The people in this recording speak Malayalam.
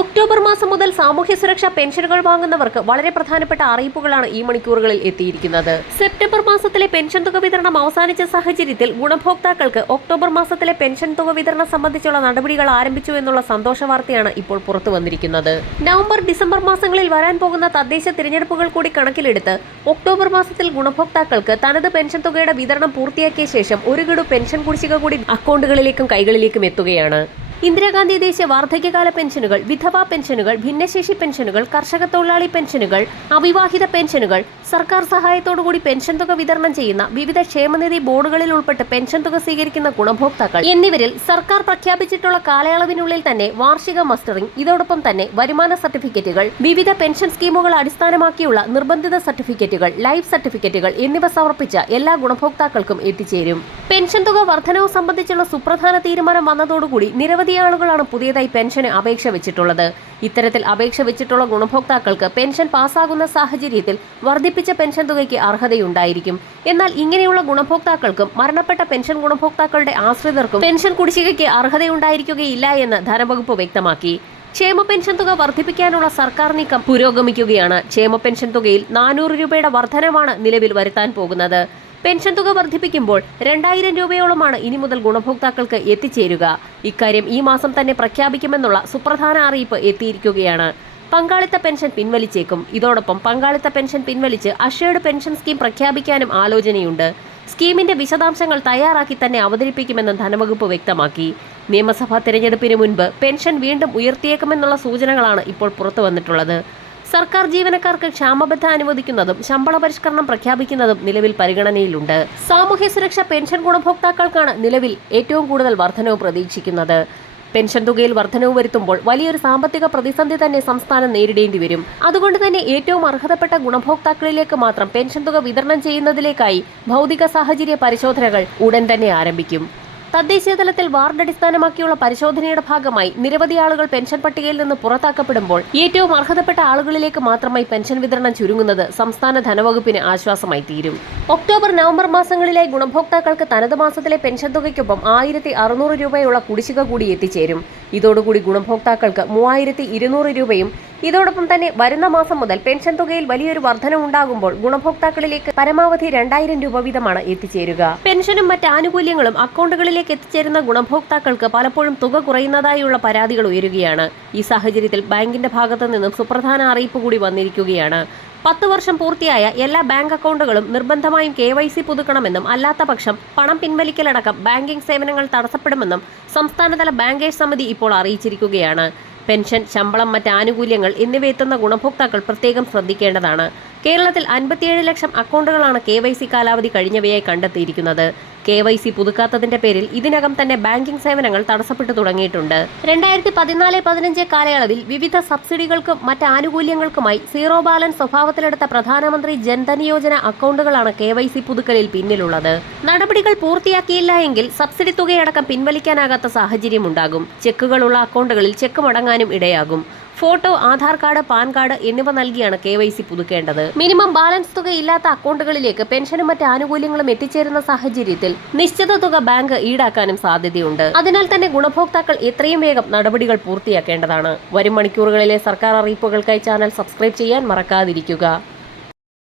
ഒക്ടോബർ മാസം മുതൽ സാമൂഹ്യ സുരക്ഷാ പെൻഷനുകൾ വാങ്ങുന്നവർക്ക് വളരെ പ്രധാനപ്പെട്ട അറിയിപ്പുകളാണ് ഈ മണിക്കൂറുകളിൽ എത്തിയിരിക്കുന്നത്. സെപ്റ്റംബർ മാസത്തിലെ പെൻഷൻ തുക വിതരണം അവസാനിച്ച സാഹചര്യത്തിൽ ഗുണഭോക്താക്കൾക്ക് ഒക്ടോബർ മാസത്തിലെ പെൻഷൻ തുക വിതരണം സംബന്ധിച്ചുള്ള നടപടികൾ ആരംഭിച്ചു എന്നുള്ള സന്തോഷ വാർത്തയാണ് ഇപ്പോൾ പുറത്തു വന്നിരിക്കുന്നത്. നവംബർ, ഡിസംബർ മാസങ്ങളിൽ വരാൻ പോകുന്ന തദ്ദേശ തിരഞ്ഞെടുപ്പുകൾ കൂടി കണക്കിലെടുത്ത് ഒക്ടോബർ മാസത്തിൽ ഗുണഭോക്താക്കൾക്ക് തനത് പെൻഷൻ തുകയുടെ വിതരണം പൂർത്തിയാക്കിയ ശേഷം ഒരു ഗഡു പെൻഷൻ കുടിശ്ശിക കൂടി അക്കൗണ്ടുകളിലേക്കും കൈകളിലേക്കും എത്തുകയാണ്. ഇന്ദിരാഗാന്ധി ദേശീയ വാർദ്ധക്യകാല പെൻഷനുകൾ, വിധവാ പെൻഷനുകൾ, ഭിന്നശേഷി പെൻഷനുകൾ, കർഷക തൊഴിലാളി പെൻഷനുകൾ, അവിവാഹിത പെൻഷനുകൾ, സർക്കാർ സഹായത്തോടുകൂടി പെൻഷൻ തുക വിതരണം ചെയ്യുന്ന വിവിധ ക്ഷേമനിധി ബോർഡുകളിൽ ഉൾപ്പെട്ട് പെൻഷൻ തുക സ്വീകരിക്കുന്ന ഗുണഭോക്താക്കൾ എന്നിവരിൽ സർക്കാർ പ്രഖ്യാപിച്ചിട്ടുള്ള കാലയളവിനുള്ളിൽ തന്നെ വാർഷിക മസ്റ്ററിംഗ്, ഇതോടൊപ്പം തന്നെ വരുമാന സർട്ടിഫിക്കറ്റുകൾ, വിവിധ പെൻഷൻ സ്കീമുകൾ അടിസ്ഥാനമാക്കിയുള്ള നിർബന്ധിത സർട്ടിഫിക്കറ്റുകൾ, ലൈഫ് സർട്ടിഫിക്കറ്റുകൾ എന്നിവ സമർപ്പിച്ച എല്ലാ ഗുണഭോക്താക്കൾക്കും എത്തിച്ചേരും. പെൻഷൻ തുക വർധനവ് സംബന്ധിച്ചുള്ള സുപ്രധാന തീരുമാനം വന്നതോടുകൂടി നിരവധി ആളുകളാണ് പുതിയതായി പെൻഷന് അപേക്ഷ വെച്ചിട്ടുള്ളത്. ഇത്തരത്തിൽ അപേക്ഷ വെച്ചിട്ടുള്ള ഗുണഭോക്താക്കൾക്ക് പെൻഷൻ പാസ്സാകുന്ന സാഹചര്യത്തിൽ വർദ്ധിപ്പിച്ച പെൻഷൻ തുകയ്ക്ക് അർഹതയുണ്ടായിരിക്കും. എന്നാൽ ഇങ്ങനെയുള്ള ഗുണഭോക്താക്കൾക്കും മരണപ്പെട്ട പെൻഷൻ ഗുണഭോക്താക്കളുടെ ആശ്രിതർക്കും പെൻഷൻ കുടിശ്ശികയ്ക്ക് അർഹതയുണ്ടായിരിക്കുകയില്ല എന്ന് ധനവകുപ്പ് വ്യക്തമാക്കി. ക്ഷേമ പെൻഷൻ തുക വർദ്ധിപ്പിക്കാനുള്ള സർക്കാർ നീക്കം പുരോഗമിക്കുകയാണ്. ക്ഷേമ പെൻഷൻ തുകയിൽ 400 രൂപയുടെ വർധനവാണ് നിലവിൽ വരുത്താൻ പോകുന്നത്. പെൻഷൻ തുക വർദ്ധിപ്പിക്കുമ്പോൾ 2000 രൂപയോളമാണ് ഇനി മുതൽ ഗുണഭോക്താക്കൾക്ക് എത്തിച്ചേരുക. ഇക്കാര്യം ഈ മാസം തന്നെ പ്രഖ്യാപിക്കുമെന്നുള്ള സുപ്രധാന അറിയിപ്പ് എത്തിയിരിക്കുകയാണ്. പങ്കാളിത്ത പെൻഷൻ പിൻവലിച്ചേക്കും. ഇതോടൊപ്പം പങ്കാളിത്ത പെൻഷൻ പിൻവലിച്ച് അഷേർഡ് പെൻഷൻ സ്കീം പ്രഖ്യാപിക്കാനും ആലോചനയുണ്ട്. സ്കീമിന്റെ വിശദാംശങ്ങൾ തയ്യാറാക്കി തന്നെ അവതരിപ്പിക്കുമെന്ന് ധനവകുപ്പ് വ്യക്തമാക്കി. നിയമസഭാ തെരഞ്ഞെടുപ്പിന് മുൻപ് പെൻഷൻ വീണ്ടും ഉയർത്തിയേക്കുമെന്നുള്ള സൂചനകളാണ് ഇപ്പോൾ പുറത്തു വന്നിട്ടുള്ളത്. സർക്കാർ ജീവനക്കാർക്ക് ക്ഷാമബത്ത അനുവദിക്കുന്നതും ശമ്പള പരിഷ്കരണം പ്രഖ്യാപിക്കുന്നതും നിലവിൽ പരിഗണനയിലുണ്ട്. സാമൂഹ്യ സുരക്ഷാ പെൻഷൻ ഗുണഭോക്താക്കൾക്കാണ് നിലവിൽ ഏറ്റവും കൂടുതൽ വർധനവ് പ്രതീക്ഷിക്കുന്നത്. പെൻഷൻ തുകയിൽ വർധനവ് വരുത്തുമ്പോൾ വലിയൊരു സാമ്പത്തിക പ്രതിസന്ധി തന്നെ സംസ്ഥാനം നേരിടേണ്ടി വരും. അതുകൊണ്ട് തന്നെ ഏറ്റവും അർഹതപ്പെട്ട ഗുണഭോക്താക്കളിലേക്ക് മാത്രം പെൻഷൻ തുക വിതരണം ചെയ്യുന്നതിലേക്കായി ഭൗതിക സാഹചര്യ പരിശോധനകൾ ഉടൻ തന്നെ ആരംഭിക്കും. തദ്ദേശീയ തലത്തിൽ വാർഡ് അടിസ്ഥാനമാക്കിയുള്ള പരിശോധനയുടെ ഭാഗമായി നിരവധി ആളുകൾ പെൻഷൻ പട്ടികയിൽ നിന്ന് പുറത്താക്കപ്പെടുമ്പോൾ ഏറ്റവും അർഹതപ്പെട്ട ആളുകളിലേക്ക് മാത്രമായി പെൻഷൻ വിതരണം ചുരുങ്ങുന്നത് സംസ്ഥാന ധനവകുപ്പിന് ആശ്വാസമായി തീരും. ഒക്ടോബർ, നവംബർ മാസങ്ങളിലെ ഗുണഭോക്താക്കൾക്ക് തനത് മാസത്തിലെ പെൻഷൻ തുകയ്ക്കൊപ്പം 1600 രൂപയുള്ള കുടിശ്ശിക കൂടി എത്തിച്ചേരും. ഇതോടുകൂടി ഗുണഭോക്താക്കൾക്ക് 3200 രൂപയും ഇതോടൊപ്പം തന്നെ വരുന്ന മാസം മുതൽ പെൻഷൻ തുകയിൽ വലിയൊരു വർധനവുണ്ടാകുമ്പോൾ ഗുണഭോക്താക്കളിലേക്ക് പരമാവധി 2000 രൂപ വീതമാണ് എത്തിച്ചേരുക. പെൻഷനും മറ്റ് ആനുകൂല്യങ്ങളും അക്കൗണ്ടുകളിലേക്ക് എത്തിച്ചേരുന്ന ഗുണഭോക്താക്കൾക്ക് പലപ്പോഴും തുക കുറയുന്നതായുള്ള പരാതികൾ ഉയരുകയാണ്. ഈ സാഹചര്യത്തിൽ ബാങ്കിന്റെ ഭാഗത്തു നിന്നും സുപ്രധാന അറിയിപ്പ് കൂടി വന്നിരിക്കുകയാണ്. 10 വർഷം പൂർത്തിയായ എല്ലാ ബാങ്ക് അക്കൗണ്ടുകളും നിർബന്ധമായും KYC പുതുക്കണമെന്നും അല്ലാത്ത പക്ഷം പണം പിൻവലിക്കലടക്കം ബാങ്കിംഗ് സേവനങ്ങൾ തടസ്സപ്പെടുമെന്നും സംസ്ഥാനതല ബാങ്കേഴ്സ് സമിതി ഇപ്പോൾ അറിയിച്ചിരിക്കുകയാണ്. പെൻഷൻ, ശമ്പളം, മറ്റ് ആനുകൂല്യങ്ങൾ എന്നിവ എത്തുന്ന ഗുണഭോക്താക്കൾ പ്രത്യേകം ശ്രദ്ധിക്കേണ്ടതാണ്. കേരളത്തിൽ 57 ലക്ഷം അക്കൗണ്ടുകളാണ് KYC കാലാവധി കഴിഞ്ഞവയായി കണ്ടെത്തിയിരിക്കുന്നത്. KYC പുതുക്കാത്തതിന്റെ പേരിൽ ഇതിനകം തന്നെ ബാങ്കിംഗ് സേവനങ്ങൾ തടസ്സപ്പെട്ടു തുടങ്ങിയിട്ടുണ്ട്. 2014-15 കാലയളവിൽ വിവിധ സബ്സിഡികൾക്കും മറ്റ് ആനുകൂല്യങ്ങൾക്കുമായി സീറോ ബാലൻസ് സ്വഭാവത്തിലെടുത്ത പ്രധാനമന്ത്രി ജൻധൻ യോജന അക്കൗണ്ടുകളാണ് KYC പുതുക്കലിൽ പിന്നിലുള്ളത്. നടപടികൾ പൂർത്തിയാക്കിയില്ല എങ്കിൽ സബ്സിഡി തുകയടക്കം പിൻവലിക്കാനാകാത്ത സാഹചര്യമുണ്ടാകും. ചെക്കുകളുള്ള അക്കൗണ്ടുകളിൽ ചെക്ക് മടങ്ങാനും ഇടയാകും. Photo, Aadhaar card, PAN card എന്നിവ നൽകിയാണ് KYC പുതുക്കേണ്ടത്. മിനിമം ബാലൻസ് തുക ഇല്ലാത്ത അക്കൗണ്ടുകളിലേക്ക് പെൻഷനും മറ്റ് ആനുകൂല്യങ്ങളും എത്തിച്ചേരുന്ന സാഹചര്യത്തിൽ നിശ്ചിത തുക ബാങ്ക് ഈടാക്കാനും സാധ്യതയുണ്ട്. അതിനാൽ തന്നെ ഗുണഭോക്താക്കൾ എത്രയും വേഗം നടപടികൾ പൂർത്തിയാക്കേണ്ടതാണ്. വരും മണിക്കൂറുകളിലെ സർക്കാർ അറിയിപ്പുകൾക്കായി ചാനൽ സബ്സ്ക്രൈബ് ചെയ്യാൻ മറക്കാതിരിക്കുക.